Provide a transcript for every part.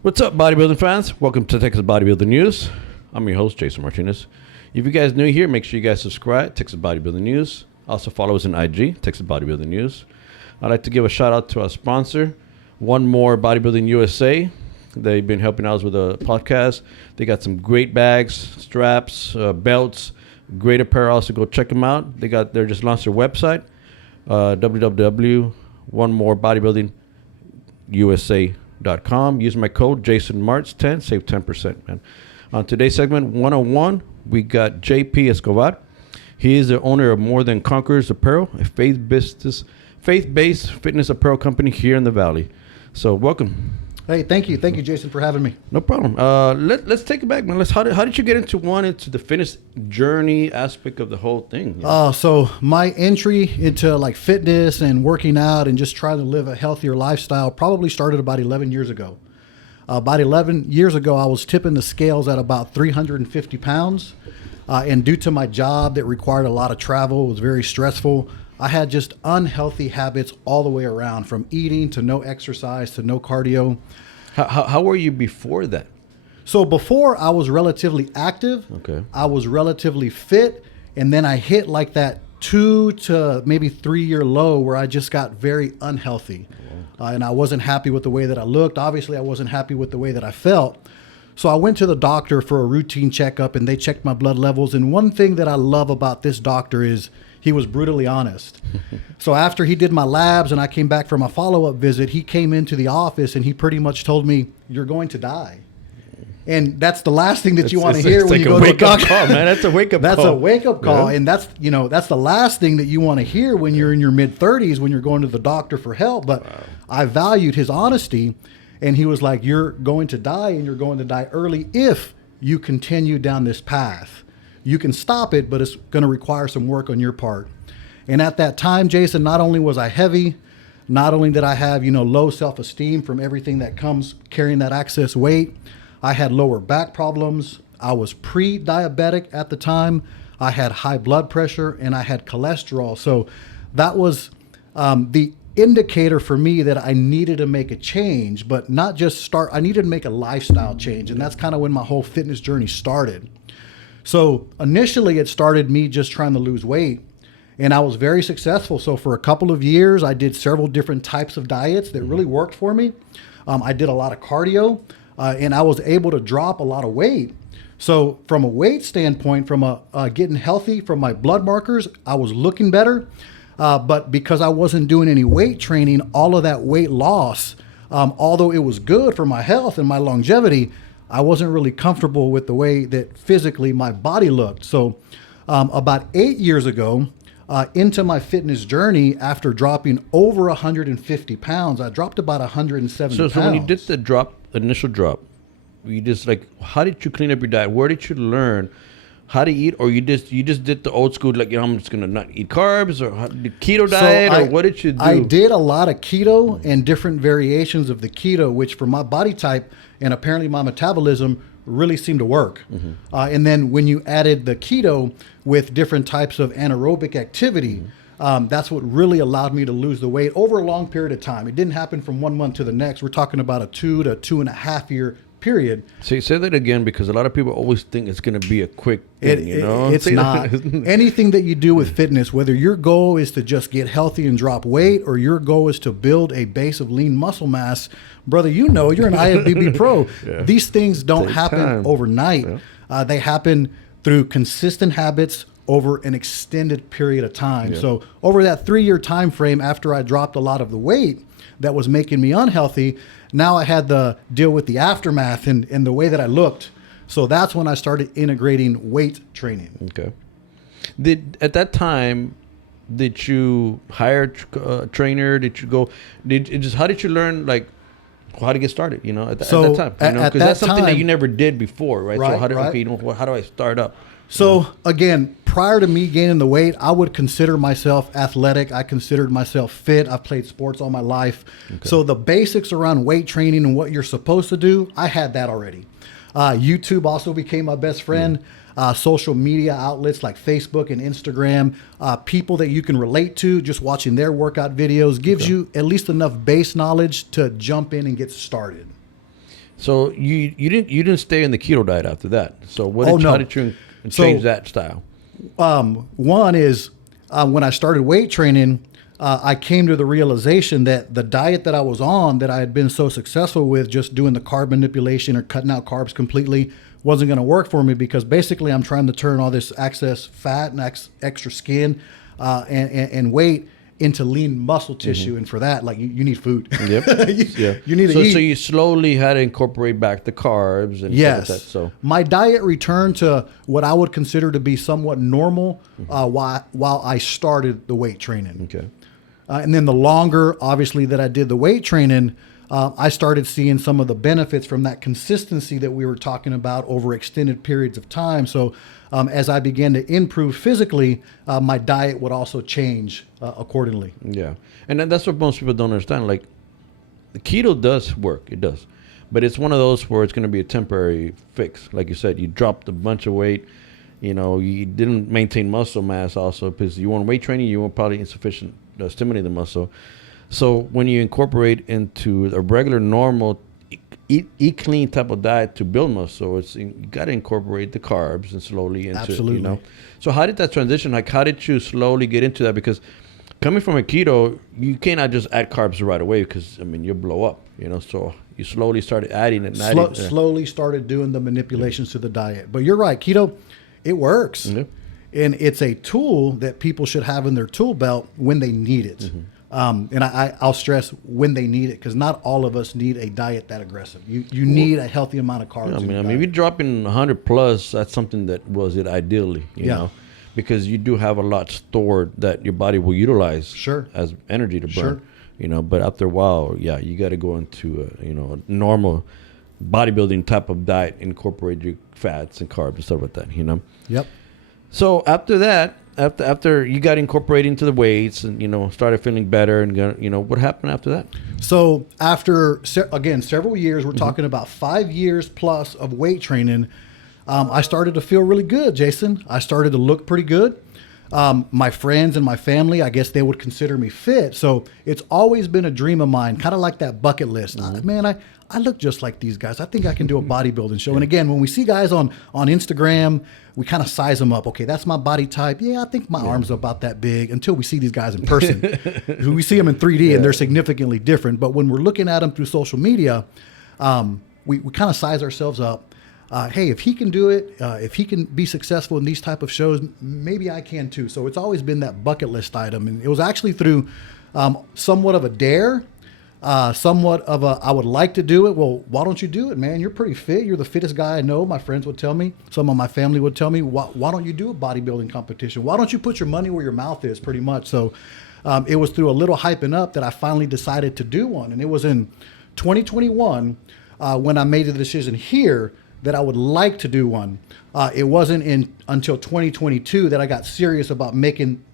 What's up, bodybuilding fans? Welcome to Texas Bodybuilding News. I'm your host, Jason Martinez. If you guys new here, make sure you guys subscribe, Texas Bodybuilding News. Also follow us on IG, Texas Bodybuilding News. I'd like to give a shout out to our sponsor, One More Bodybuilding USA. They've been helping us with a podcast. They got some great bags, straps, belts, great apparel. So go check them out. They just launched their website, www.onemorebodybildingusa.com. Use my code JasonMarts10, save 10%, man. On today's segment 101, we got JP Escobedo. He is the owner of More Than Conquerors Apparel, a faith-based fitness apparel company here in the Valley. So welcome. Hey, thank you, Jason, for having me. No problem. Let's take it back, man. How did you get into the fitness journey aspect of the whole thing? You know? So my entry into like fitness and working out and just trying to live a healthier lifestyle probably started about 11 years ago. About 11 years ago, I was tipping the scales at about 350 pounds. And due to my job that required a lot of travel, it was very stressful. I had just unhealthy habits all the way around, from eating to no exercise to no cardio. How were you before that? So before, I was relatively active. Okay. I was relatively fit. And then I hit like that 2 to maybe 3 year low where I just got very unhealthy. And I wasn't happy with the way that I looked. Obviously, I wasn't happy with the way that I felt. So I went to the doctor for a routine checkup, and they checked my blood levels. And one thing that I love about this doctor is he was brutally honest. So after he did my labs and I came back for my follow-up visit, he came into the office and he pretty much told me, "You're going to die." And that's the last thing that you want to hear when you go to a doctor. Call, man. That's a wake-up call. That's a wake-up call. Yeah. And that's the last thing that you want to hear when you're in your mid-30s, when you're going to the doctor for help. But wow. I valued his honesty. And he was like, "You're going to die, and you're going to die early if you continue down this path. You can stop it, but it's going to require some work on your part." And at that time, Jason, not only was I heavy, not only did I have, low self-esteem from everything that comes carrying that excess weight, I had lower back problems. I was pre-diabetic at the time. I had high blood pressure, and I had cholesterol. So that was the indicator for me that I needed to make a change, but not just I needed to make a lifestyle change. And that's kind of when my whole fitness journey started. So initially it started me just trying to lose weight, and I was very successful. So for a couple of years, I did several different types of diets that really worked for me. I did a lot of cardio, and I was able to drop a lot of weight. So from a weight standpoint, from getting healthy, from my blood markers, I was looking better. But because I wasn't doing any weight training, all of that weight loss, although it was good for my health and my longevity, I wasn't really comfortable with the way that physically my body looked. So about 8 years ago, into my fitness journey, after dropping over 150 pounds, I dropped about 170 pounds. So when you did the initial drop, you just how did you clean up your diet? Where did you learn how to eat, or you just did the old school, I'm just gonna not eat carbs, or the keto diet, or what did you do? I did a lot of keto and different variations of the keto, which for my body type and apparently my metabolism really seemed to work. Mm-hmm. And then when you added the keto with different types of anaerobic activity, that's what really allowed me to lose the weight over a long period of time. It didn't happen from 1 month to the next. We're talking about a 2 to 2.5 year period. So you say that again, because a lot of people always think it's going to be a quick thing, It's not. Anything that you do with fitness, whether your goal is to just get healthy and drop weight, or your goal is to build a base of lean muscle mass, brother, you're an IFBB pro. Yeah. These things don't happen overnight. Yeah. They happen through consistent habits over an extended period of time. Yeah. So over that 3 year time frame, after I dropped a lot of the weight that was making me unhealthy, now I had to deal with the aftermath and the way that I looked. So that's when I started integrating weight training. Okay. At that time, did you hire a trainer? Did you go? How did you learn how to get started? At that time, because that's something that you never did before, right? So how do I start up? So again, prior to me gaining the weight, I would consider myself athletic. I considered myself fit. I've played sports all my life. Okay. So the basics around weight training and what you're supposed to do, I had that already. YouTube also became my best friend. Social media outlets like Facebook and Instagram, people that you can relate to, just watching their workout videos gives you at least enough base knowledge to jump in and get started. So you didn't stay in the keto diet after that. So how did you change that style? One is when I started weight training, I came to the realization that the diet that I was on, that I had been so successful with, just doing the carb manipulation or cutting out carbs completely, wasn't going to work for me, because basically I'm trying to turn all this excess fat and extra skin and weight into lean muscle tissue. And for that, like, you need food. Yep. You need to eat. So you slowly had to incorporate back the carbs and yes. stuff like that. So my diet returned to what I would consider to be somewhat normal while I started the weight training. Okay. And then the longer, obviously, that I did the weight training, I started seeing some of the benefits from that consistency that we were talking about over extended periods of time. So as I began to improve physically, my diet would also change accordingly. Yeah. And that's what most people don't understand. Like, the keto does work. It does. But it's one of those where it's going to be a temporary fix. Like you said, you dropped a bunch of weight. You know, you didn't maintain muscle mass also, because you weren't weight training. You were probably insufficient stimulate the muscle. So when you incorporate into a regular, normal, eat clean type of diet to build muscle, you got to incorporate the carbs and slowly into Absolutely. You know. So how did that transition? Like, how did you slowly get into that? Because coming from a keto, you cannot just add carbs right away, because I mean, you'll blow up. You know, so you slowly started adding it. Slowly started doing the manipulations to the diet. But you're right, keto, it works. Yeah. And it's a tool that people should have in their tool belt when they need it. And I'll stress when they need it, because not all of us need a diet that aggressive. You need a healthy amount of carbs. I mean, if you're dropping 100 plus, that's something that was it ideally, you know, because you do have a lot stored that your body will utilize as energy to burn, you know. But after a while, you got to go into a normal bodybuilding type of diet, incorporate your fats and carbs and stuff like that, you know. Yep. So after that, after you got incorporated into the weights and, started feeling better and, what happened after that? So after, again, several years, we're talking about 5 years plus of weight training, I started to feel really good, Jason. I started to look pretty good. My friends and my family, I guess they would consider me fit. So it's always been a dream of mine, kind of like that bucket list. Man, I look just like these guys. I think I can do a bodybuilding show. And again, when we see guys on Instagram, we kind of size them up. Okay, that's my body type. Yeah, I think my arms are about that big, until we see these guys in person. We see them in 3D and they're significantly different. But when we're looking at them through social media, we kind of size ourselves up. Hey, if he can do it, if he can be successful in these type of shows, maybe I can too. So it's always been that bucket list item. And it was actually through somewhat of a dare, somewhat of a, I would like to do it. Well, why don't you do it, man? You're pretty fit. You're the fittest guy I know. My friends would tell me. Some of my family would tell me, why don't you do a bodybuilding competition? Why don't you put your money where your mouth is, pretty much? So it was through a little hyping up that I finally decided to do one. And it was in 2021 when I made the decision here that I would like to do one. It wasn't until 2022 that I got serious about making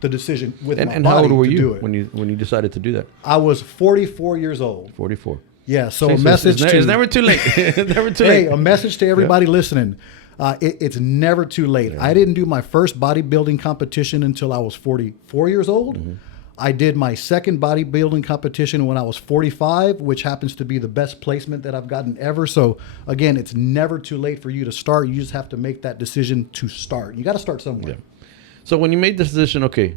the decision with my body and how old were to you do it. when you decided to do that? I was 44 years old. 44. Yeah, so See, a message it's never too late. Never too late. Hey, a message to everybody listening. It's never too late. I didn't do my first bodybuilding competition until I was 44 years old. I did my second bodybuilding competition when I was 45, which happens to be the best placement that I've gotten ever. So again, it's never too late for you to start. You just have to make that decision to start. You got to start somewhere. Yeah. So when you made the decision, okay,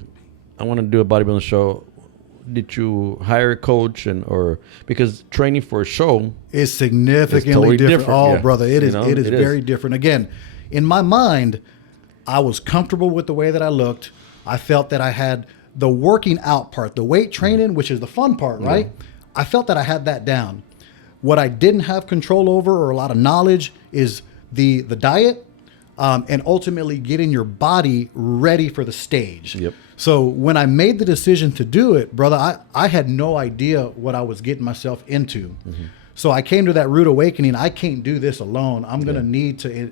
I want to do a bodybuilding show, did you hire a coach or because training for a show is significantly totally different. Oh, yeah. brother, it is very different. Again, in my mind, I was comfortable with the way that I looked. I felt that I had the working out part, the weight training, which is the fun part, right? I felt that I had that down. What I didn't have control over or a lot of knowledge is the diet, and ultimately getting your body ready for the stage. Yep. So when I made the decision to do it, brother, I had no idea what I was getting myself into. So I came to that rude awakening. I can't do this alone. I'm going to need to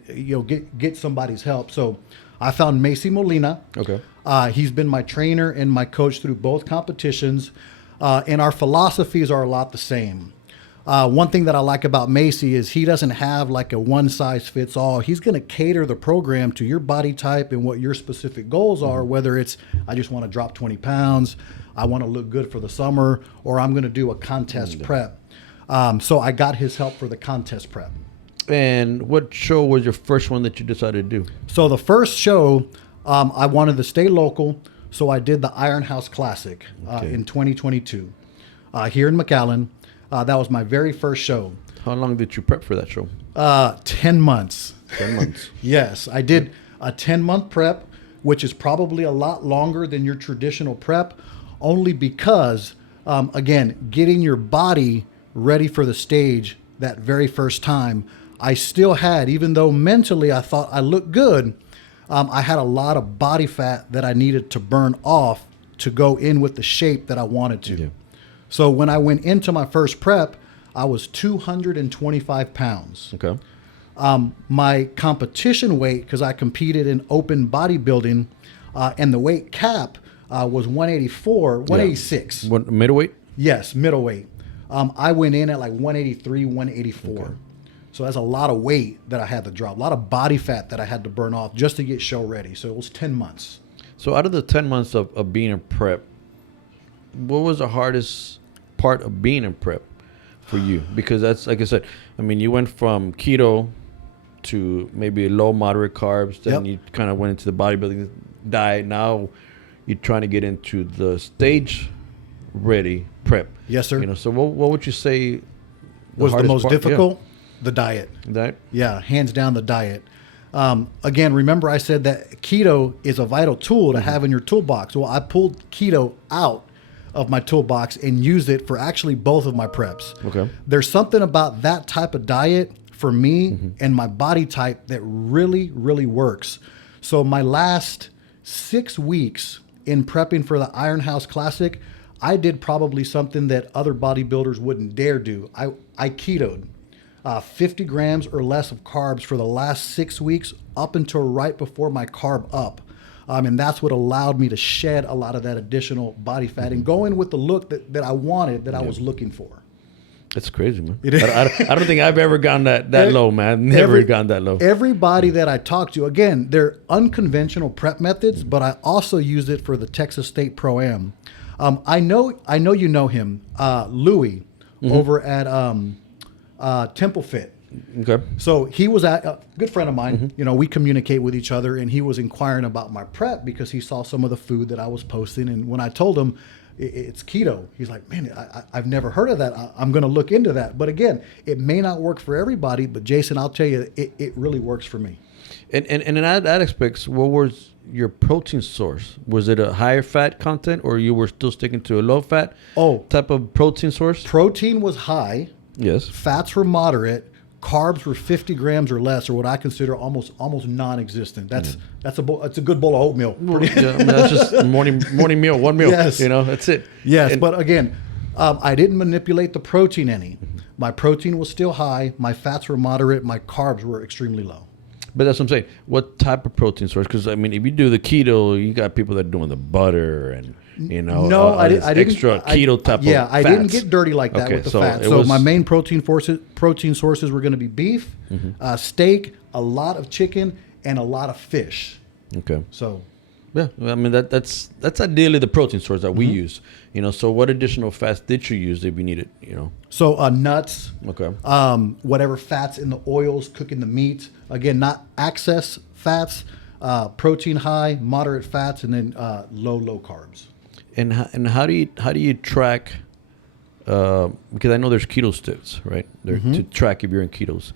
get somebody's help. So I found Macy Molina. Okay. He's been my trainer and my coach through both competitions. And our philosophies are a lot the same. One thing that I like about Macy is he doesn't have like a one size fits all. He's going to cater the program to your body type and what your specific goals are, whether it's, I just want to drop 20 pounds, I want to look good for the summer, or I'm going to do a contest prep. So I got his help for the contest prep. And what show was your first one that you decided to do? So the first show, I wanted to stay local, so I did the Iron House Classic in 2022 here in McAllen. That was my very first show. How long did you prep for that show? 10 months. 10 months. Yes, I did a 10-month prep, which is probably a lot longer than your traditional prep, only because, again, getting your body ready for the stage that very first time, I still had, even though mentally I thought I looked good, I had a lot of body fat that I needed to burn off to go in with the shape that I wanted to. Yeah. So when I went into my first prep, I was 225 pounds. Okay. My competition weight, because I competed in open bodybuilding, and the weight cap was 184, 186. What, middleweight? Yes, middleweight. I went in at like 183, 184. Okay. So that's a lot of weight that I had to drop, a lot of body fat that I had to burn off just to get show ready. So it was 10 months. So out of the 10 months of being in prep, what was the hardest part of being in prep for you? Because that's, like I said, I mean, you went from keto to maybe low, moderate carbs. Then you kind of went into the bodybuilding diet. Now you're trying to get into the stage ready prep. Yes, sir. You know, so what would you say Was the hardest most part? difficult? The diet. Diet? Yeah, hands down the diet. Again, remember I said that keto is a vital tool to have in your toolbox. Well, I pulled keto out of my toolbox and used it for actually both of my preps. Okay. There's something about that type of diet for me and my body type that really, really works. So my last 6 weeks in prepping for the Iron House Classic, I did probably something that other bodybuilders wouldn't dare do. I ketoed. 50 grams or less of carbs for the last 6 weeks up until right before my carb up. And that's what allowed me to shed a lot of that additional body fat and go in with the look that I wanted, that I was looking for. That's crazy, man. It is. I don't think I've ever gone that low, man. Never gone that low. Everybody that I talked to, again, they're unconventional prep methods, but I also used it for the Texas State Pro-Am. I know you know him, Louie, over at Temple Fit. Okay. So he was a good friend of mine. You know, we communicate with each other, and he was inquiring about my prep because he saw some of the food that I was posting. And when I told him it's keto, he's like, man, I've never heard of that. I'm going to look into that. But again, it may not work for everybody, but Jason, I'll tell you, it really works for me. And in that aspects, what was your protein source? Was it a higher fat content, or you were still sticking to a low fat type of protein source? Protein was high. Yes. Fats were moderate. Carbs were 50 grams or less, or what I consider almost non-existent. That's a good bowl of oatmeal. Well, yeah, I mean, that's just morning meal, one meal. Yes. You know, that's it. Yes, but again, I didn't manipulate the protein any. My protein was still high. My fats were moderate. My carbs were extremely low. But that's what I'm saying. What type of protein source? Because I mean, if you do the keto, you got people that are doing the butter and I didn't extra keto type of fats. I didn't get dirty like that with the fat. So my main protein sources were going to be beef, steak, a lot of chicken, and a lot of fish. Okay. So yeah, I mean that's ideally the protein source that we use. You know, so what additional fats did you use if you needed? You know. So nuts. Okay. Whatever fats in the oils, cooking the meat. Again, not excess fats. Protein high, moderate fats, and then low carbs. And how do you track? Because I know there's keto sticks, right? They're to track if you're in ketos.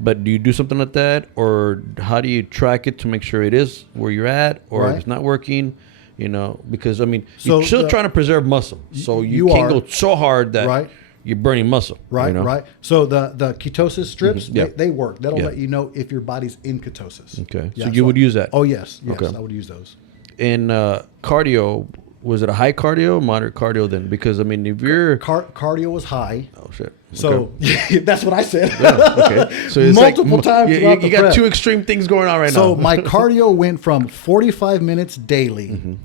But do you do something like that, or how do you track it to make sure it is where you're at, or if it's not working? You know, because I mean, you're still trying to preserve muscle, so you can't go so hard that you're burning muscle. Right, you know? right. So the ketosis strips, they work. That'll Yeah. let you know if your body's in ketosis. Okay, Yeah, so you would use that. Oh yes, Okay. I would use those. And cardio, was it a high cardio, moderate cardio then? Because I mean, if you're Cardio was high. oh shit. So that's what I said. Yeah, okay. So it's multiple times. You got two extreme things going on right now. So my cardio went from 45 minutes daily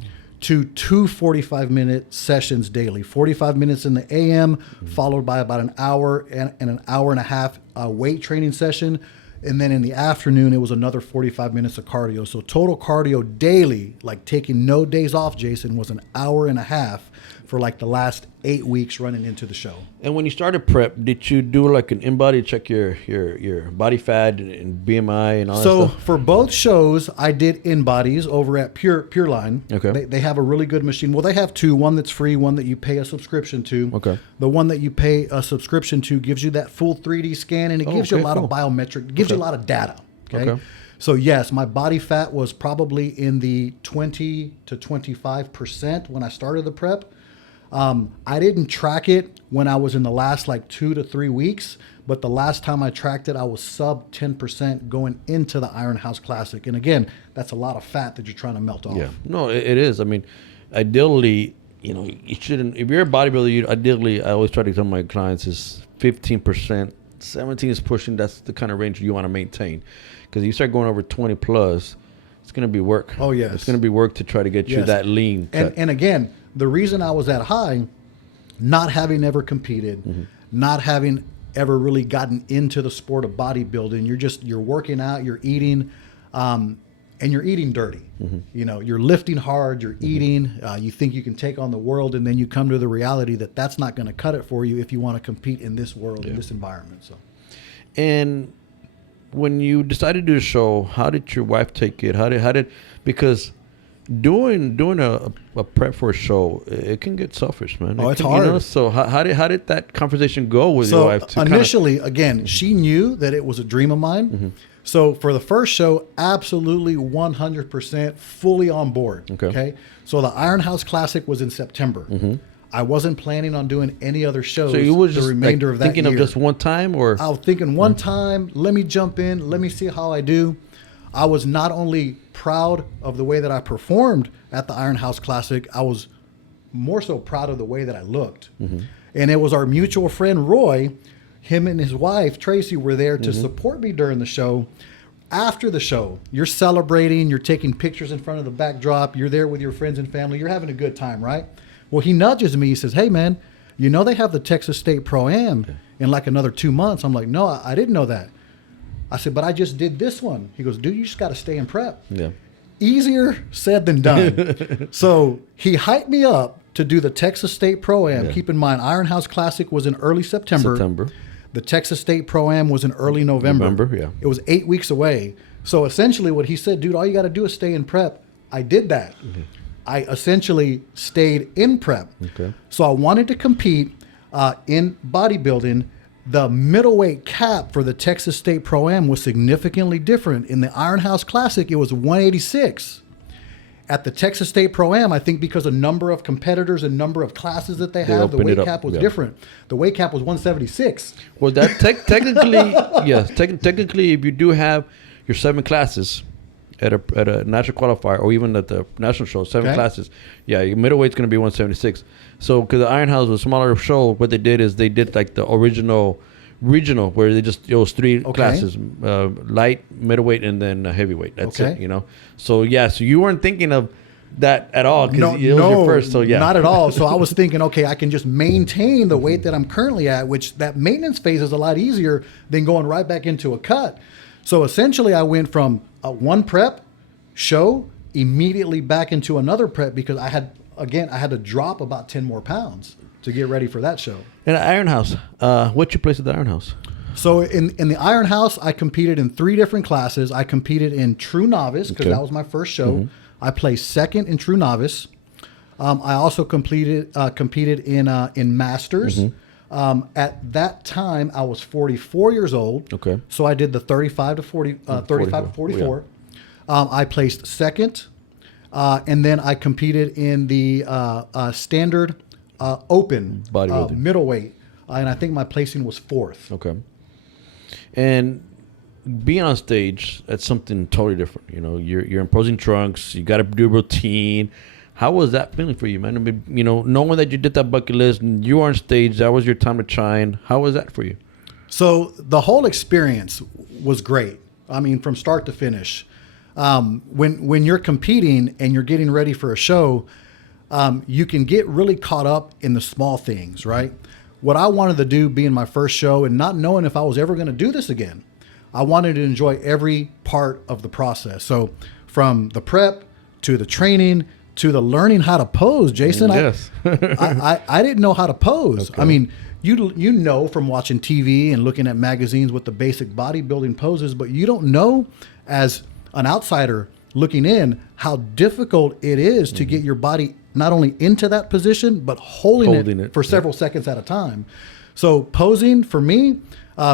to 2 45-minute sessions daily. 45 minutes in the AM, followed by about an hour and an hour and a half weight training session. And then in the afternoon, it was another 45 minutes of cardio. So total cardio daily, like taking no days off, Jason, was an hour and a half. for like the last 8 weeks running into the show. And when you started prep, did you do like an in-body check your body fat and BMI and all that stuff? So for both shows, I did in-bodies over at Pure Line. Okay. They have a really good machine. Well, they have two, one that's free, one that you pay a subscription to. Okay. The one that you pay a subscription to gives you that full 3D scan, and it gives you a lot of biometric, it gives you a lot of data. Okay. So yes, my body fat was probably in the 20 to 25% when I started the prep. I didn't track it when I was in the last like 2 to 3 weeks, but the last time I tracked it, I was sub 10% going into the Iron House Classic. And again, that's a lot of fat that you're trying to melt off. Yeah, no, it is. I mean, ideally, you shouldn't, if you're a bodybuilder, ideally, I always try to tell my clients is 15%, 17 is pushing. That's the kind of range you want to maintain. Because you start going over 20 plus, it's going to be work. Oh, yes. It's going to be work to try to get you that lean. And again, the reason I was that high, not having ever competed, not having ever really gotten into the sport of bodybuilding, you're working out, you're eating, and you're eating dirty. You're lifting hard, you're eating, you think you can take on the world, and then you come to the reality that that's not going to cut it for you if you want to compete in this world, in this environment. So, and when you decided to do the show, how did your wife take it? How did because doing a prep for a show, it can get selfish, man. It's hard. So how did that conversation go with your wife? Initially, again, she knew that it was a dream of mine. So for the first show, absolutely 100% fully on board. Okay. So the Iron House Classic was in September. I wasn't planning on doing any other shows. So you was just the remainder of that thinking year. of just one time, or I was thinking one time. Let me jump in. Let me see how I do. I was not only proud of the way that I performed at the Iron House Classic, I was more so proud of the way that I looked. And it was our mutual friend Roy, him and his wife Tracy were there to support me during the show. After the show, you're celebrating, you're taking pictures in front of the backdrop, you're there with your friends and family, you're having a good time, right? Well, he nudges me. He says, "Hey, man, they have the Texas State Pro-Am in like another 2 months." I'm like, "No, I didn't know that." I said, "But I just did this one." He goes, "Dude, you just got to stay in prep." Yeah. Easier said than done. So he hyped me up to do the Texas State Pro-Am. Yeah. Keep in mind, Iron House Classic was in early September. The Texas State Pro-Am was in early November. Yeah. It was 8 weeks away. So essentially what he said, "Dude, all you got to do is stay in prep." I did that. I essentially stayed in prep. Okay. So I wanted to compete in bodybuilding. The middleweight cap for the Texas State Pro-Am was significantly different. In the Iron House Classic, it was 186. At the Texas State Pro-Am, I think because a number of competitors and number of classes that they have, the weight cap was different. The weight cap was 176. Well, that technically, yes, technically, if you do have your 7 classes at a national qualifier or even at the national show, 7 classes, your middleweight's going to be 176. So because the Iron House was a smaller show, what they did is they did like the original regional where it was 3 classes, light, middleweight, and then heavyweight. That's it, So so you weren't thinking of that at all because it was your first. So not at all. So I was thinking, okay, I can just maintain the weight that I'm currently at, which that maintenance phase is a lot easier than going right back into a cut. So essentially I went from one prep show immediately back into another prep because I had to drop about 10 more pounds to get ready for that show. And at Iron House, what's your place at the Iron House? So in the Iron House, I competed in 3 different classes. I competed in True Novice because that was my first show. I placed second in True Novice. I also competed in Masters. At that time, I was 44 years old. Okay. So I did the 35 to 44. I placed second. And then I competed in the standard open bodybuilding middleweight. And I think my placing was 4th. Okay. And being on stage, that's something totally different. You're imposing trunks. You got to do a routine. How was that feeling for you, man? I mean, knowing that you did that bucket list and you were on stage, that was your time to shine. How was that for you? So the whole experience was great. I mean, from start to finish. When you're competing and you're getting ready for a show, you can get really caught up in the small things, right? What I wanted to do being my first show and not knowing if I was ever going to do this again, I wanted to enjoy every part of the process. So from the prep to the training to the learning how to pose, Jason. Yes. I didn't know how to pose. Okay. I mean, you know from watching TV and looking at magazines what the basic bodybuilding poses, but you don't know as an outsider looking in how difficult it is to get your body not only into that position, but holding it for several seconds at a time. So posing for me,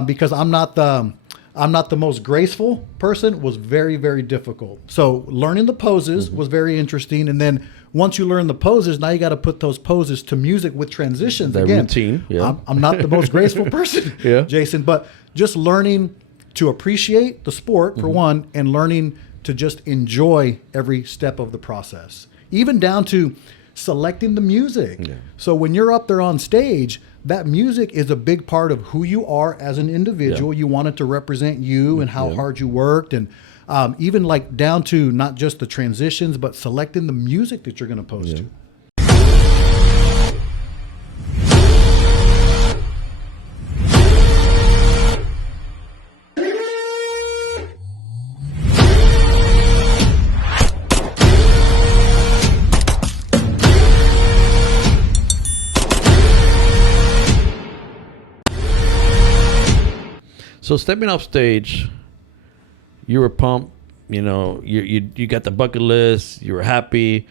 because I'm not the most graceful person, was very, very difficult. So learning the poses was very interesting. And then once you learn the poses, now you got to put those poses to music with transitions. That again, routine. Yeah. I'm not the most graceful person, Yeah. Jason, but just learning to appreciate the sport for one, and learning to just enjoy every step of the process, even down to selecting the music. Yeah. So when you're up there on stage, that music is a big part of who you are as an individual. Yeah. You want it to represent you and how hard you worked, and even like down to not just the transitions, but selecting the music that you're going to pose to. So stepping off stage, you were pumped. You know, you got the bucket list. You were happy,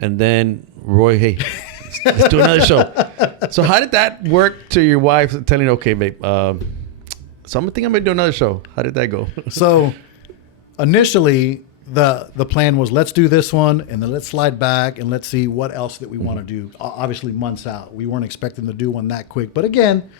and then Roy, hey, let's do another show. So how did that work to your wife telling you, okay, babe? So I'm gonna do another show. How did that go? So initially, the plan was, let's do this one, and then let's slide back and let's see what else that we want to do. Obviously, months out, we weren't expecting to do one that quick. But again,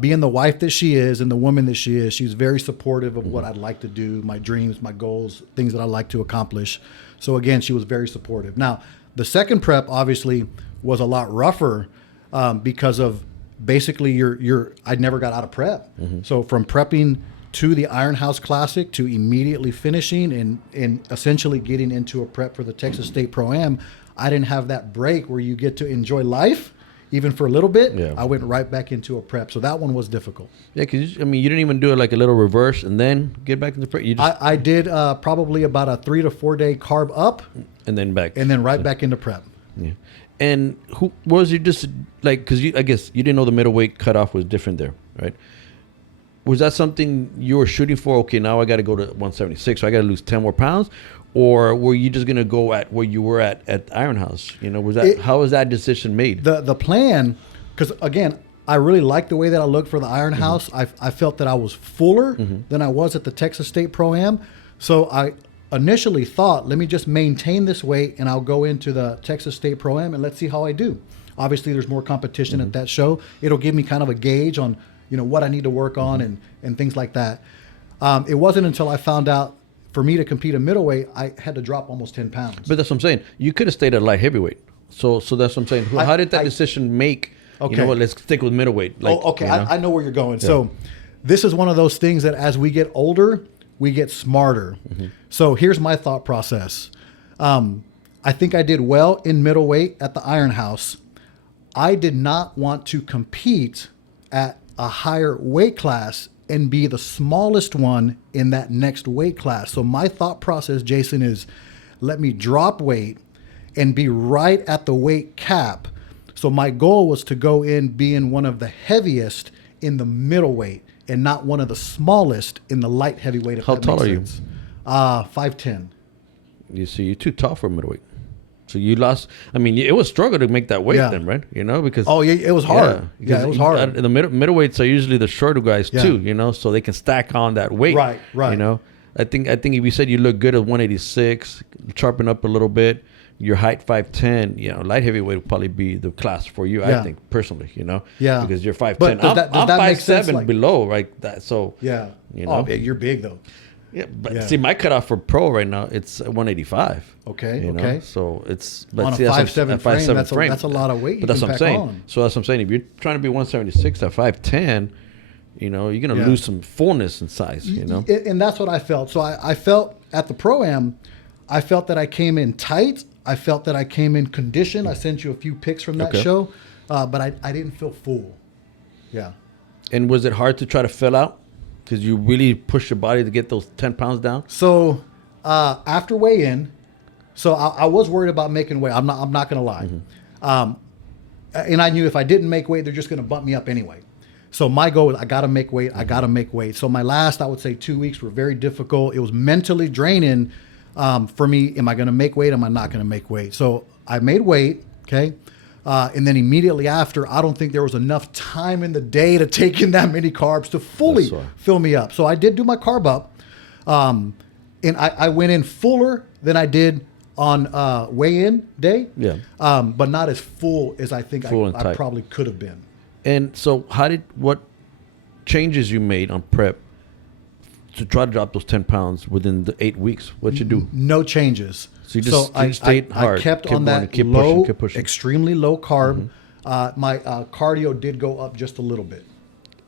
being the wife that she is and the woman that she is, she's very supportive of what I'd like to do, my dreams, my goals, things that I like to accomplish. So again, she was very supportive. Now, the second prep obviously was a lot rougher because of basically I never got out of prep. So from prepping to the Iron House Classic to immediately finishing and essentially getting into a prep for the Texas State Pro-Am, I didn't have that break where you get to enjoy life. Even for a little bit, Yeah. I went right back into a prep. So that one was difficult. Yeah, because I mean, you didn't even do it like a little reverse and then get back into prep. You just I did probably about a 3 to 4 day carb up and then back and then right back into prep. Yeah. And who was you just like? Because I guess you didn't know the middleweight cutoff was different there, right? Was that something you were shooting for? Okay, now I got to go to 176, so I got to lose 10 more pounds, or were you just gonna go at where you were at Iron House? You know, how was that decision made? The plan, because again, I really liked the way that I looked for the Iron House. I felt that I was fuller than I was at the Texas State Pro-Am. So I initially thought, let me just maintain this weight and I'll go into the Texas State Pro-Am and let's see how I do. Obviously, there's more competition at that show. It'll give me kind of a gauge on, you know, what I need to work on and things like that. It wasn't until I found out for me to compete in middleweight, I had to drop almost 10 pounds. But that's what I'm saying. You could have stayed at light heavyweight. So that's what I'm saying. How did that decision make? Okay. You know what? Let's stick with middleweight. Like, okay. You know? I know where you're going. Yeah. So this is one of those things that as we get older, we get smarter. So here's my thought process. I think I did well in middleweight at the Iron House. I did not want to compete at a higher weight class and be the smallest one in that next weight class. So my thought process, Jason, is let me drop weight and be right at the weight cap. So my goal was to go in being one of the heaviest in the middleweight and not one of the smallest in the light heavyweight. How tall are you? 5'10". You see, you're too tall for middleweight. So you lost. I mean, it was a struggle to make that weight then, right? You know, because it was hard. Yeah, it was hard. The middleweights are usually the shorter guys too. You know, so they can stack on that weight. Right. You know, I think if you said you look good at 186, sharpen up a little bit. Your height 5'10", you know, light heavyweight would probably be the class for you. I think personally, you know, because you're 5'10". But does that make sense, 5'7" below, right? That so yeah. You know, you're big though. Yeah, but see, my cutoff for pro right now it's 185. Okay, you know? So it's on a 5'7" frame. That's a lot of weight. But that's what I'm saying. So that's what I'm saying. If you're trying to be 176 at 5'10", you know, you're gonna lose some fullness in size. You know, and that's what I felt. So I felt at the Pro-Am, I felt that I came in tight. I felt that I came in condition. I sent you a few pics from that show, but I didn't feel full. Yeah. And was it hard to try to fill out? Because you really push your body to get those 10 pounds down? So after weigh-in, So I was worried about making weight. I'm not going to lie. And I knew if I didn't make weight, they're just going to bump me up anyway. So my goal was I got to make weight. I got to make weight. So my last, I would say 2 weeks were very difficult. It was mentally draining for me. Am I going to make weight? Am I not going to make weight? So I made weight. Okay. And then immediately after, I don't think there was enough time in the day to take in that many carbs to fully fill me up. So I did do my carb up. And I went in fuller than I did on weigh-in day. Yeah. But not as full as I think I probably could have been. And so what changes you made on prep to try to drop those 10 pounds within the 8 weeks? What'd you do? No changes. So you just stayed hard. I kept on that low, extremely low carb. My cardio did go up just a little bit.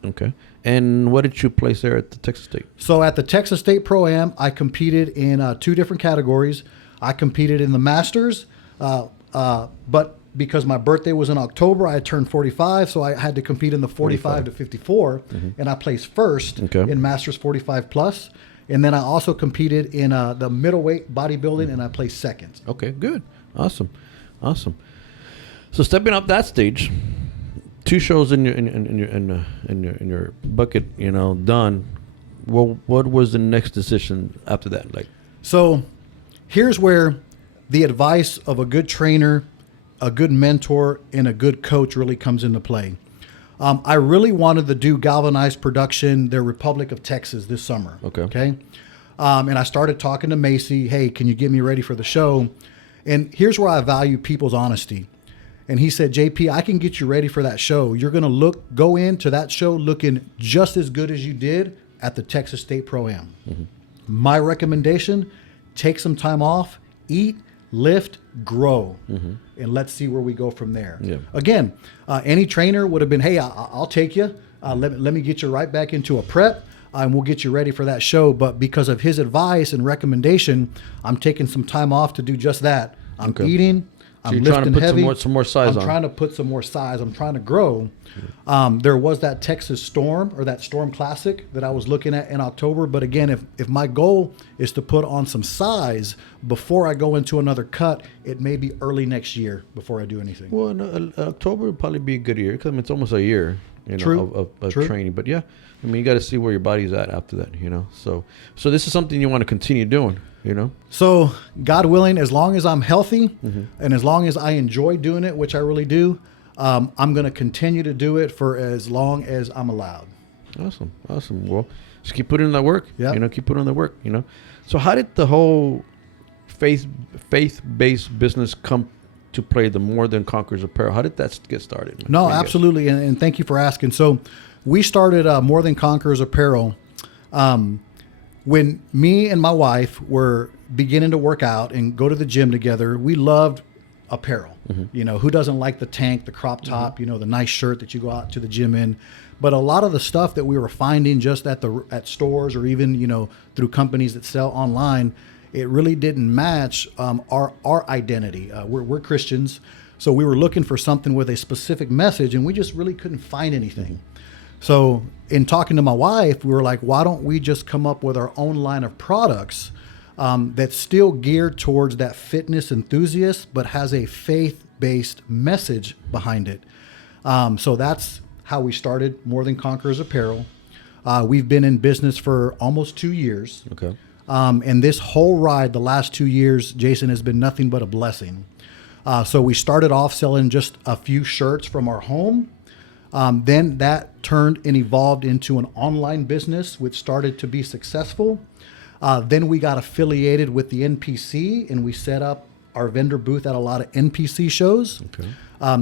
Okay. And what did you place there at the Texas State? So at the Texas State Pro-Am, I competed in 2 different categories. I competed in the Masters, but because my birthday was in October, I turned 45, so I had to compete in the 45 to 54, and I placed first in Masters 45 plus. And then I also competed in the middleweight bodybuilding, and I placed second. Okay, good, awesome. So stepping up that stage, 2 shows in your bucket, done. Well, what was the next decision after that? So here's where the advice of a good trainer, a good mentor, and a good coach really comes into play. I really wanted to do Galvanized Production, their Republic of Texas, this summer. Okay. And I started talking to Macy. Hey, can you get me ready for the show? And here's where I value people's honesty. And he said, JP, I can get you ready for that show. You're going to go into that show looking just as good as you did at the Texas State Pro-Am. My recommendation, take some time off, eat, lift, grow, and let's see where we go from there. Yeah. Again, any trainer would have been, hey, I'll take you. Let me get you right back into a prep, and we'll get you ready for that show. But because of his advice and recommendation, I'm taking some time off to do just that. I'm eating. I'm lifting heavy. Some more size I'm trying to put some more size. I'm trying to grow. There was that Texas Storm or that Storm Classic that I was looking at in October. But again, if my goal is to put on some size before I go into another cut, it may be early next year before I do anything. Well, no, October would probably be a good year because it's almost a year of training. But yeah, I mean, you got to see where your body's at after that, So this is something you want to continue doing. So God willing, as long as I'm healthy and as long as I enjoy doing it, which I really do, I'm going to continue to do it for as long as I'm allowed. Awesome. Well, just keep putting in that work. Yeah. Keep putting in the work. So how did the whole faith-based business come to play? The More Than Conquerors Apparel. How did that get started? No, absolutely, and thank you for asking. So we started More Than Conquerors Apparel. When me and my wife were beginning to work out and go to the gym together, we loved apparel. Who doesn't like the tank, the crop top, the nice shirt that you go out to the gym in? But a lot of the stuff that we were finding just at stores or even, through companies that sell online, it really didn't match our identity. We're Christians, so we were looking for something with a specific message, and we just really couldn't find anything. So in talking to my wife, we were like, why don't we just come up with our own line of products that's still geared towards that fitness enthusiast, but has a faith-based message behind it. So that's how we started More Than Conquerors Apparel. We've been in business for almost 2 years. Okay. And this whole ride, the last 2 years, Jason, has been nothing but a blessing. So we started off selling just a few shirts from our home. Then that turned and evolved into an online business, which started to be successful. Then we got affiliated with the NPC, and we set up our vendor booth at a lot of NPC shows. Okay.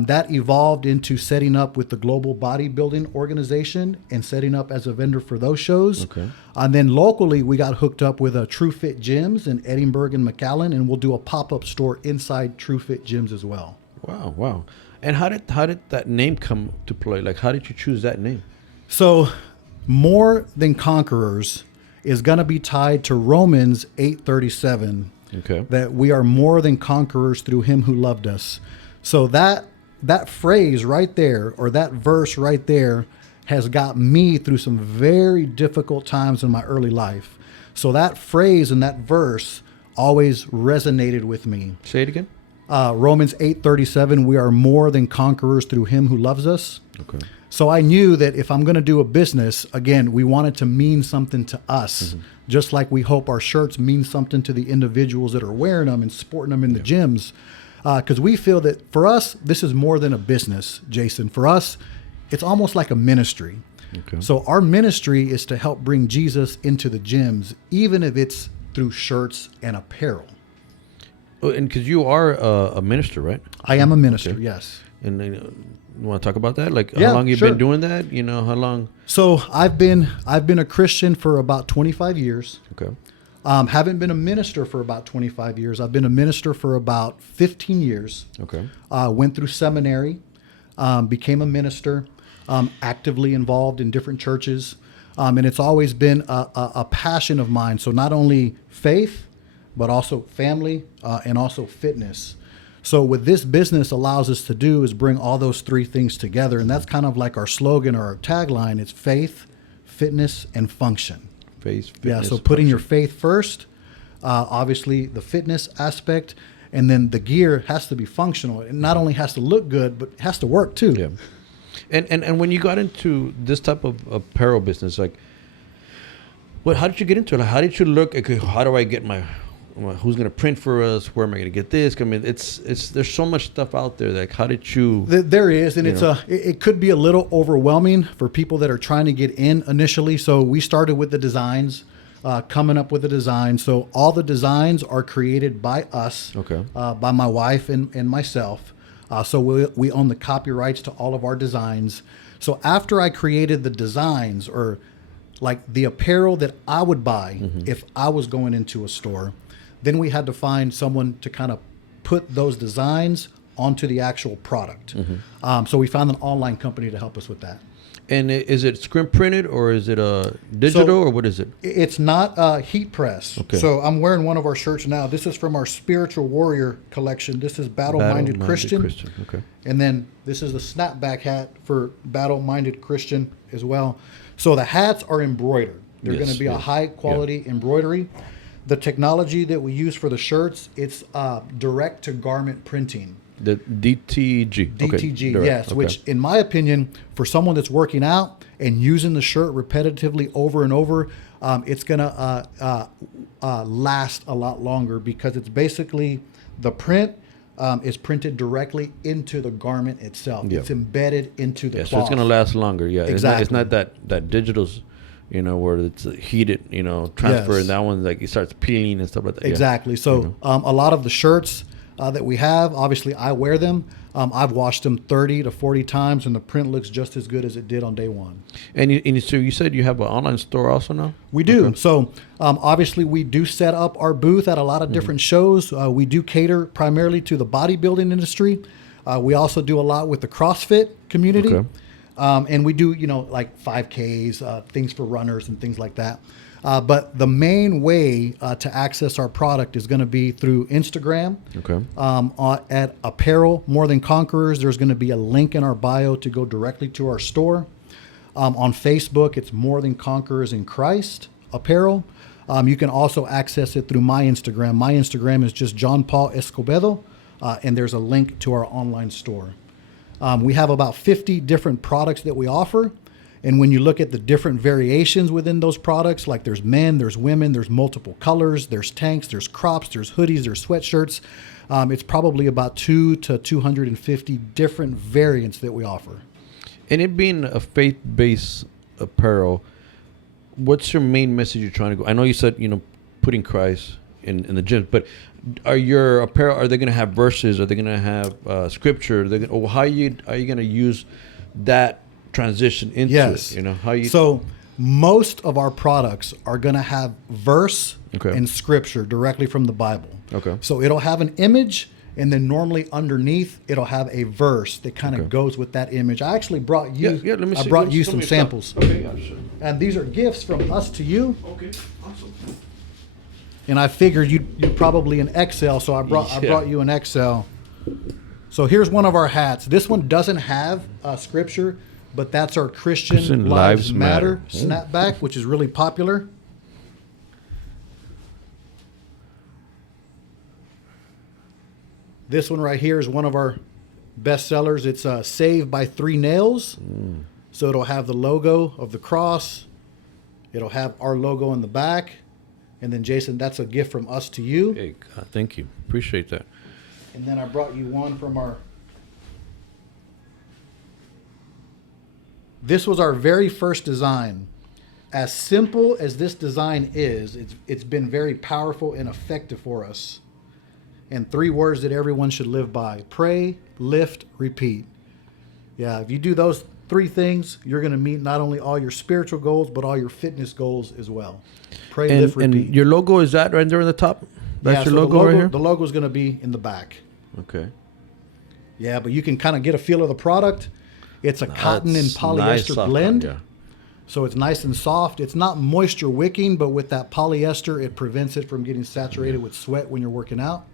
That evolved into setting up with the Global Bodybuilding Organization and setting up as a vendor for those shows. Okay. And then locally, we got hooked up with True Fit Gyms in Edinburgh and McAllen, and we'll do a pop-up store inside True Fit Gyms as well. Wow. And how did that name come to play? How did you choose that name? So, More Than Conquerors is going to be tied to Romans 8:37. Okay. That we are more than conquerors through him who loved us. So that phrase right there, or that verse right there, has got me through some very difficult times in my early life. So that phrase and that verse always resonated with me. Say it again. Romans 8:37, we are more than conquerors through him who loves us. Okay. So I knew that if I'm going to do a business, again, we want it to mean something to us, just like we hope our shirts mean something to the individuals that are wearing them and sporting them in the gyms. Because we feel that for us, this is more than a business, Jason. For us, it's almost like a ministry. Okay. So our ministry is to help bring Jesus into the gyms, even if it's through shirts and apparel. Oh, and because you are a minister, right? I am a minister, Okay. yes. And you want to talk about that? Like Yeah, how long you've sure. been doing that? You know, how long? So I've been a Christian for about 25 years. Okay. Haven't been a minister for about 25 years. I've been a minister for about 15 years. Okay. Went through seminary, became a minister, actively involved in different churches. And it's always been a passion of mine. So not only faith, but also family and also fitness. So what this business allows us to do is bring all those three things together. And that's kind of like our slogan or our tagline. It's faith, fitness, and function. Faith, Yeah, fitness, so putting your function. faith first, obviously the fitness aspect, and then the gear has to be functional. It not only has to look good, but it has to work too. Yeah. And when you got into this type of apparel business, like, how did you get into it? Like, how did you look? Okay, how do I get who's going to print for us? Where am I going to get this? I mean, it's there's so much stuff out there. Like, how did you? There is, and it could be a little overwhelming for people that are trying to get in initially. So we started with the designs, coming up with the designs. So all the designs are created by us, Okay. by my wife and myself. So we own the copyrights to all of our designs. So after I created the designs, or like the apparel that I would buy if I was going into a store, then we had to find someone to kind of put those designs onto the actual product. So we found an online company to help us with that. And is it screen printed or is it digital or what is it? It's not heat press. Okay. So I'm wearing one of our shirts now. This is from our Spiritual Warrior collection. This is Battle-Minded Christian. Okay. And then this is the snapback hat for Battle-Minded Christian as well. So the hats are embroidered. They're Yes, going to be a yes. high quality embroidery. The technology that we use for the shirts, it's direct to garment printing. The DTG. DTG, direct. yes, Okay. which in my opinion, for someone that's working out and using the shirt repetitively over and over, it's going to last a lot longer because it's basically the print is printed directly into the garment itself. Yeah. It's embedded into the Yeah, cloth. so it's gonna last longer. Yeah, Exactly. It's not that digital's, where it's heated, transfer, Yes. and that one like it starts peeling and stuff like that. Yeah. Exactly. So a lot of the shirts that we have, obviously I wear them. I've washed them 30 to 40 times and the print looks just as good as it did on day one. And so you said you have an online store also now? We do. Okay. So obviously we do set up our booth at a lot of different shows. We do cater primarily to the bodybuilding industry. We also do a lot with the CrossFit community. Okay. And we do, like 5Ks, things for runners and things like that. But the main way to access our product is going to be through Instagram. Okay. At Apparel More Than Conquerors, there's going to be a link in our bio to go directly to our store. On Facebook, it's More Than Conquerors in Christ Apparel. You can also access it through my Instagram. My Instagram is just John Paul Escobedo, and there's a link to our online store. We have about 50 different products that we offer. And when you look at the different variations within those products, like there's men, there's women, there's multiple colors, there's tanks, there's crops, there's hoodies, there's sweatshirts. It's probably about 200 to 250 different variants that we offer. And it being a faith-based apparel, what's your main message you're trying to go? I know you said, putting Christ in the gym, but are your apparel, are they going to have verses? Are they going to have scripture? How are you going to use that transition into Yes. it? So most of our products are going to have verse Okay. and scripture directly from the Bible. Okay. So it'll have an image, and then normally underneath it'll have a verse that kind of Okay. goes with that image. I actually brought you. Let me see. I brought Let you me some see. samples, Okay, yeah, sure. and these are gifts from us to you. Okay, awesome. And I figured you'd probably an XL, so I brought you an XL. So here's one of our hats. This one doesn't have scripture, but that's our Christian Lives Matter snapback, which is really popular. This one right here is one of our best sellers. It's Saved by 3 Nails. So it'll have the logo of the cross. It'll have our logo in the back. And then, Jason, that's a gift from us to you. Hey, thank you. Appreciate that. And then I brought you one from our... This was our very first design. As simple as this design is, it's been very powerful and effective for us. And 3 words that everyone should live by: pray, lift, repeat. Yeah, if you do those 3 things, you're going to meet not only all your spiritual goals, but all your fitness goals as well. Pray, lift, repeat. And your logo, is that right there on the top? That's your logo right here? The logo is going to be in the back. Okay. Yeah, but you can kind of get a feel of the product. It's a cotton and polyester blend. Yeah. So it's nice and soft. It's not moisture wicking, but with that polyester, it prevents it from getting saturated with sweat when you're working out.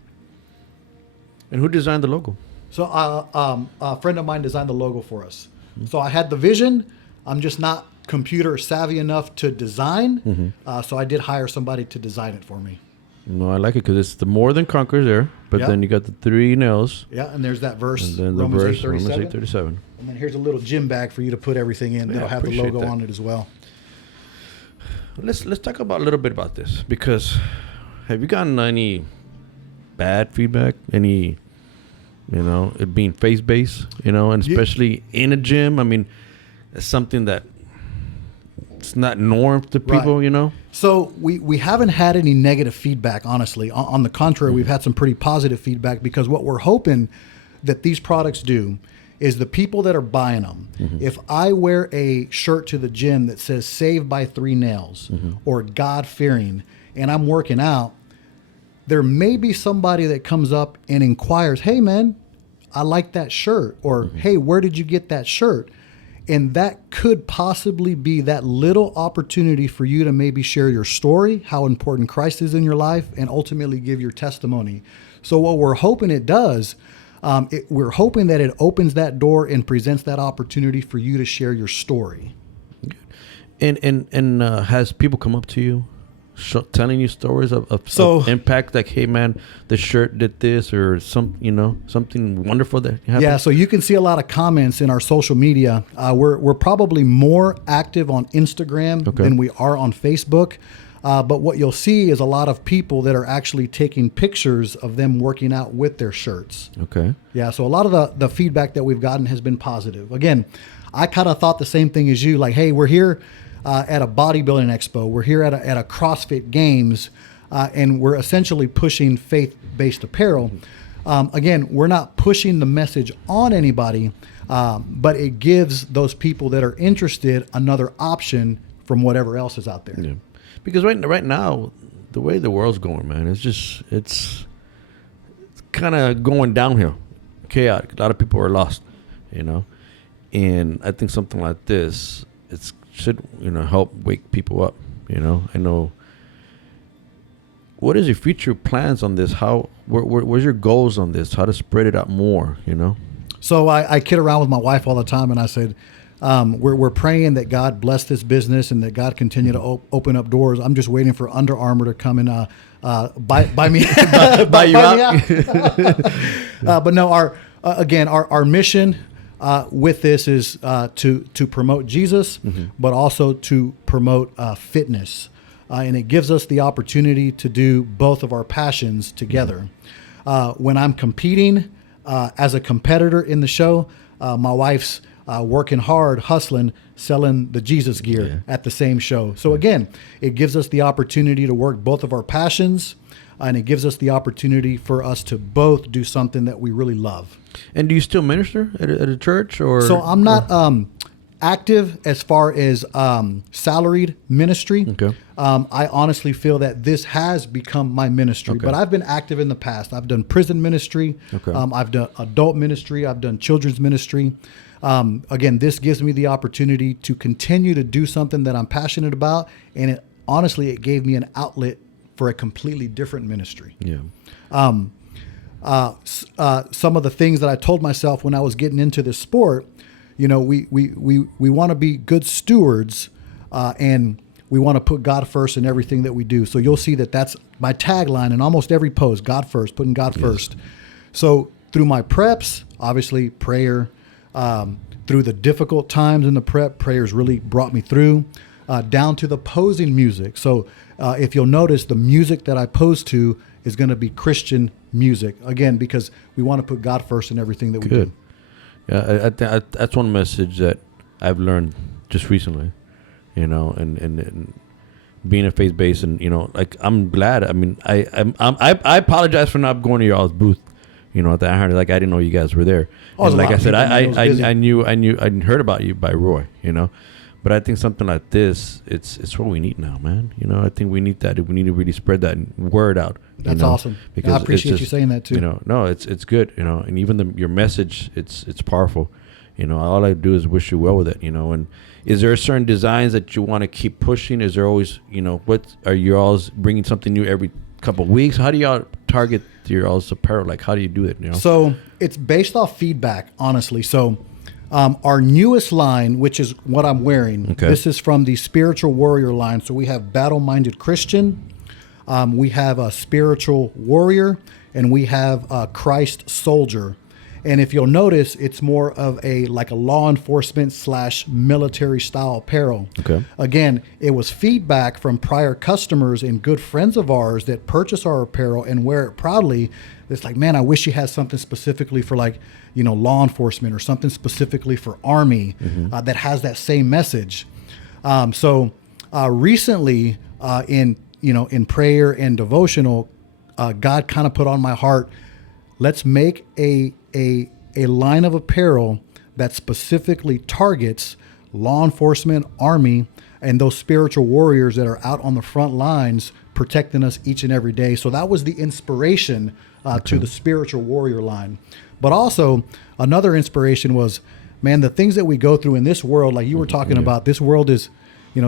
And who designed the logo? So a friend of mine designed the logo for us. So I had the vision. I'm just not computer savvy enough to design. So I did hire somebody to design it for me. No, I like it because it's the more than Conquerors there, but then you got the 3 nails. Yeah, and there's that verse, and then the Romans verse, 8:37. Romans 8:37. And then here's a little gym bag for you to put everything in. That'll have the logo on it as well. Let's talk about a little bit about this, because have you gotten any bad feedback? Any, it being face-based, and especially in a gym? I mean, it's something that it's not norm to people, So we haven't had any negative feedback, honestly. On the contrary, we've had some pretty positive feedback, because what we're hoping that these products do is the people that are buying them. If I wear a shirt to the gym that says Saved by 3 Nails or God-fearing, and I'm working out, there may be somebody that comes up and inquires, hey, man, I like that shirt. Or, hey, where did you get that shirt? And that could possibly be that little opportunity for you to maybe share your story, how important Christ is in your life, and ultimately give your testimony. So what we're hoping it does, we're hoping that it opens that door and presents that opportunity for you to share your story. And has people come up to you telling you stories of impact, like, hey man, the shirt did this, or something wonderful that happened? Yeah, so you can see a lot of comments in our social media. We're probably more active on Instagram than we are on Facebook. But what you'll see is a lot of people that are actually taking pictures of them working out with their shirts. Okay. Yeah, so a lot of the feedback that we've gotten has been positive. Again, I kind of thought the same thing as you, like, hey, we're here at a bodybuilding expo. We're here at a CrossFit Games, and we're essentially pushing faith-based apparel. Again, we're not pushing the message on anybody, but it gives those people that are interested another option from whatever else is out there. Yeah. Because right now, the way the world's going, man, it's kind of going downhill, chaotic. A lot of people are lost, and I think something like this, should help wake people up. I know. What is your future plans on this? Where's your goals on this? How to spread it out more? So I kid around with my wife all the time, and I said, we're praying that God bless this business and that God continue to open up doors. I'm just waiting for Under Armour to come and buy me, buy you out. But no, our mission with this is to promote Jesus, but also to promote fitness, and it gives us the opportunity to do both of our passions together. When I'm competing as a competitor in the show, my wife's working hard, hustling, selling the Jesus gear at the same show. So again, it gives us the opportunity to work both of our passions, and it gives us the opportunity for us to both do something that we really love. And do you still minister at a church, or? So I'm not active as far as salaried ministry. Okay. I honestly feel that this has become my ministry, but I've been active in the past. I've done prison ministry. Okay. I've done adult ministry. I've done children's ministry. Again, this gives me the opportunity to continue to do something that I'm passionate about, and honestly, it gave me an outlet for a completely different ministry. Yeah. Some of the things that I told myself when I was getting into this sport, we want to be good stewards, and we want to put God first in everything that we do. So you'll see that that's my tagline in almost every post: God first, putting God first. So through my preps, obviously prayer, through the difficult times in the prep, prayers really brought me through, down to the posing music. So if you'll notice, the music that I pose to is going to be Christian music, again, because we want to put God first in everything that we do. Yeah, that's one message that I've learned just recently, and being a faith-based, and like, I'm glad. I mean, I apologize for not going to your all's booth. At the iHeart, like, I didn't know you guys were there. And like I said, I knew I heard about you by Roy, But I think something like this, it's what we need now, man. I think we need that. We need to really spread that word out. That's awesome. Because I appreciate you saying that too. No, it's good. And even your message, it's powerful. All I do is wish you well with it. And is there certain designs that you want to keep pushing? Is there always, what are you always bringing something new every couple of weeks? How do y'all target your all's apparel? Like, how do you do it? So it's based off feedback, honestly. So our newest line, which is what I'm wearing, this is from the Spiritual Warrior line. So we have Battle-Minded Christian, we have a Spiritual Warrior, and we have a Christ Soldier. And if you'll notice, it's more of a law enforcement / military style apparel. Okay. Again, it was feedback from prior customers and good friends of ours that purchase our apparel and wear it proudly. It's like, man, I wish you had something specifically for law enforcement, or something specifically for Army that has that same message. So recently in prayer and devotional, God kind of put on my heart, let's make a line of apparel that specifically targets law enforcement, Army, and those spiritual warriors that are out on the front lines protecting us each and every day. So that was the inspiration to the Spiritual Warrior line. But also another inspiration was, man, the things that we go through in this world, like you were talking about, this world is,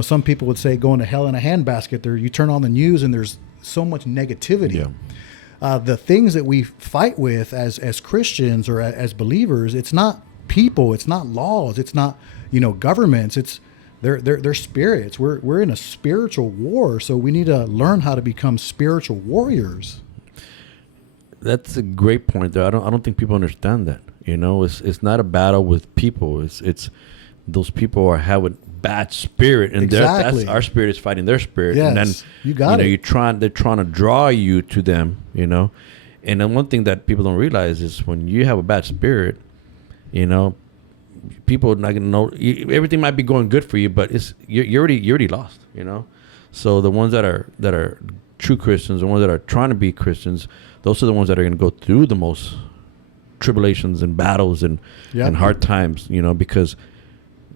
some people would say going to hell in a handbasket. There, you turn on the news and there's so much negativity. Yeah. The things that we fight with as Christians or as believers, it's not people, it's not laws, it's not governments, it's they're spirits. We're in a spiritual war, so we need to learn how to become spiritual warriors. That's a great point, though. I don't think people understand that. It's not a battle with people. It's those people are having bad spirit, and that's our spirit is fighting their spirit. Yes, and then they're trying to draw you to them, And then one thing that people don't realize is when you have a bad spirit, people are not gonna know. Everything might be going good for you, but you're already lost, So the ones that are true Christians, the ones that are trying to be Christians, those are the ones that are going to go through the most tribulations and battles and hard times, because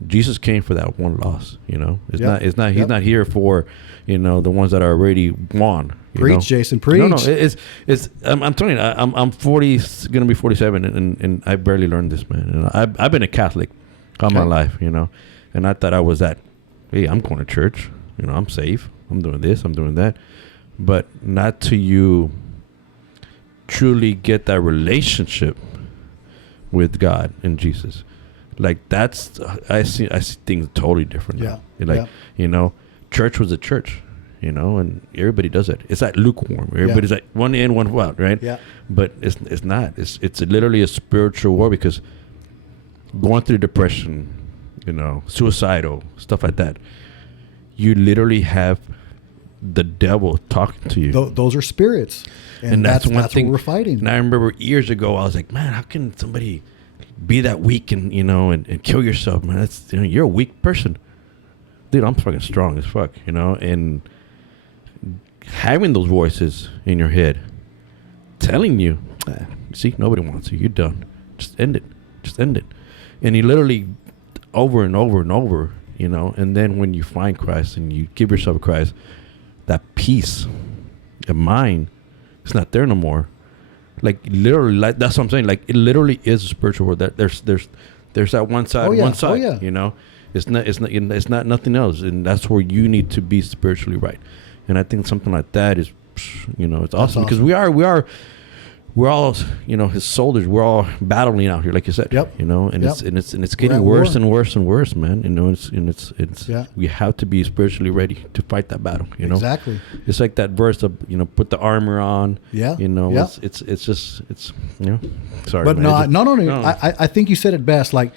Jesus came for that one loss, He's not here for, the ones that are already won. Preach, Jason, preach. No, it's I'm telling you, I'm 40, gonna be 47, and I barely learned this, man. And I've been a Catholic all my life, and I thought I was that. Hey, I'm going to church, I'm safe, I'm doing this, I'm doing that, but not till you truly get that relationship with God and Jesus. Like, that's I see things totally different now. Church was a church, and everybody does it. It's like lukewarm. Everybody's like one in, one out, right? Yeah. But it's not. It's literally a spiritual war, because going through depression, suicidal stuff like that, you literally have the devil talking to you. Those are spirits, and that's one thing what we're fighting. And I remember years ago, I was like, man, how can somebody be that weak and and kill yourself, man? That's you're a weak person, dude. I'm fucking strong as fuck, and having those voices in your head telling you, see, nobody wants you, you're done, just end it, and you literally over and over and over, and then when you find Christ and you give yourself to Christ, that peace of mind, it's not there no more. Like, literally, like, that's what I'm saying. Like, it literally is a spiritual world. That there's that one side, It's not nothing else, and that's where you need to be spiritually right. And I think something like that is, it's awesome, because we we're all, his soldiers. We're all battling out here, like you said. Yep. And Yep. it's getting worse and worse and worse, man. It's Yeah. we have to be spiritually ready to fight that battle. Exactly. It's like that verse of put the armor on. Yeah. It's sorry. But man. no. I think you said it best. Like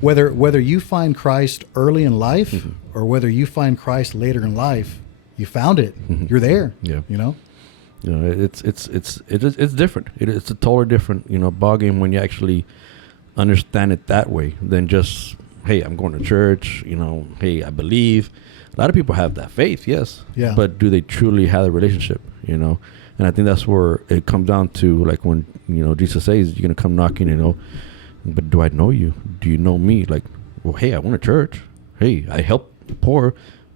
whether you find Christ early in life Mm-hmm. or whether you find Christ later in life, you found it. Mm-hmm. You're there. Yeah. It's It's different. It's a totally different ball game when you actually understand it that way than just, hey, I'm going to church. Hey, I believe. A lot of people have that faith, yes. Yeah. But do they truly have a relationship? And I think that's where it comes down to, like when Jesus says you're gonna come knocking. But do I know you? Do you know me? Like, well, hey, I went to church. Hey, I help the poor.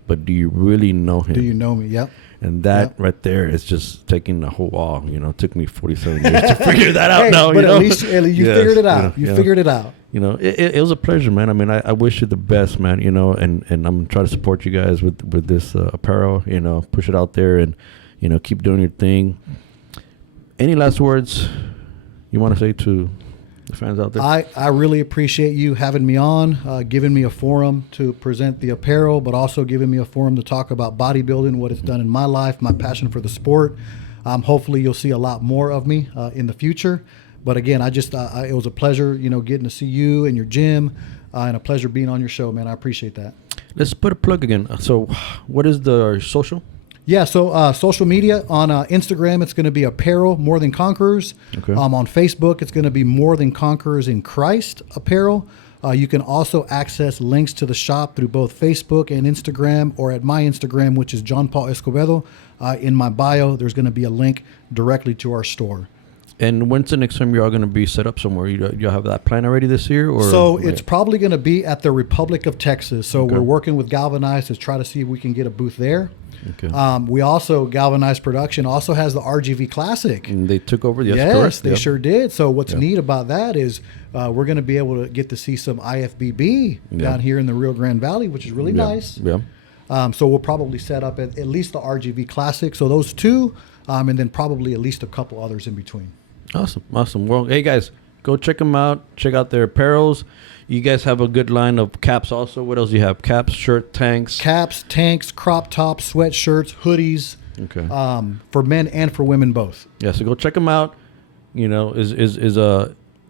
But do you really know him? Do you know me? Yep. And that right there is just taking the whole wall. It took me 47 years to figure that out. Now, but at least you figured it out. You figured it out. It was a pleasure, man. I mean, I wish you the best, man. And I'm trying to support you guys with this apparel. Push it out there and keep doing your thing. Any last words you want to say to the fans out there? I really appreciate you having me on, giving me a forum to present the apparel, but also giving me a forum to talk about bodybuilding, what it's done in my life, my passion for the sport. Hopefully you'll see a lot more of me in the future. But again, it was a pleasure, getting to see you and your gym, and a pleasure being on your show, man. I appreciate that. Let's put a plug again. So what is the social? Yeah, so social media on Instagram, it's going to be Apparel More Than Conquerors. Okay. On Facebook, it's going to be More Than Conquerors in Christ Apparel. You can also access links to the shop through both Facebook and Instagram, or at my Instagram, which is John Paul Escobedo. In my bio, there's going to be a link directly to our store. And when's the next time you're all going to be set up somewhere? You have that plan already this year? Or So it's probably going to be at the Republic of Texas. So Okay. we're working with Galvanize to try to see if we can get a booth there. Okay. We also, Galvanize Production also has the RGV Classic. And they took over? Yes, Yes, correct. they Yep. sure did. So what's Yep. neat about that is we're going to be able to get to see some IFBB down here in the Rio Grande Valley, which is really nice. Yeah. So we'll probably set up at least the RGV Classic. So those two, and then probably at least a couple others in between. Awesome. Well, hey, guys, go check them out. Check out their apparels. You guys have a good line of caps also. What else do you have? Caps, shirt, tanks? Caps, tanks, crop tops, sweatshirts, hoodies. Okay. For men and for women both. Yeah, so go check them out.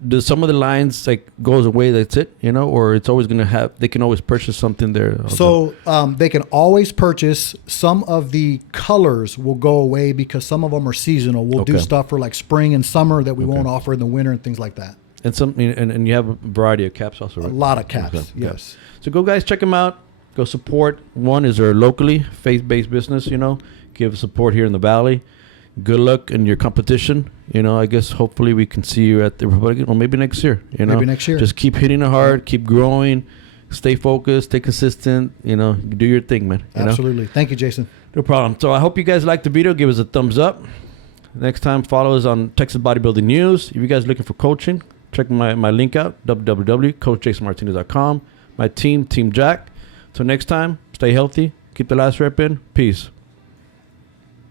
Does some of the lines goes away? That's it, or it's always gonna have. They can always purchase something there. So they can always purchase. Some of the colors will go away because some of them are seasonal. We'll do stuff for like spring and summer that we won't offer in the winter and things like that. And and you have a variety of caps also, right? A lot of caps, Okay. yes. So go, guys, check them out. Go support. One is their locally faith-based business. Give support here in the Valley. Good luck in your competition. I guess hopefully we can see you at the Republican, or maybe next year. Maybe next year. Just keep hitting it hard, keep growing, stay focused, stay consistent. Do your thing, man. Absolutely. Thank you, Jason. No problem. So I hope you guys liked the video. Give us a thumbs up. Next time, follow us on Texas Bodybuilding News. If you guys are looking for coaching, check my link out, www.coachjasonmartinez.com. My team, Team Jack. So next time, stay healthy, keep the last rep in. Peace.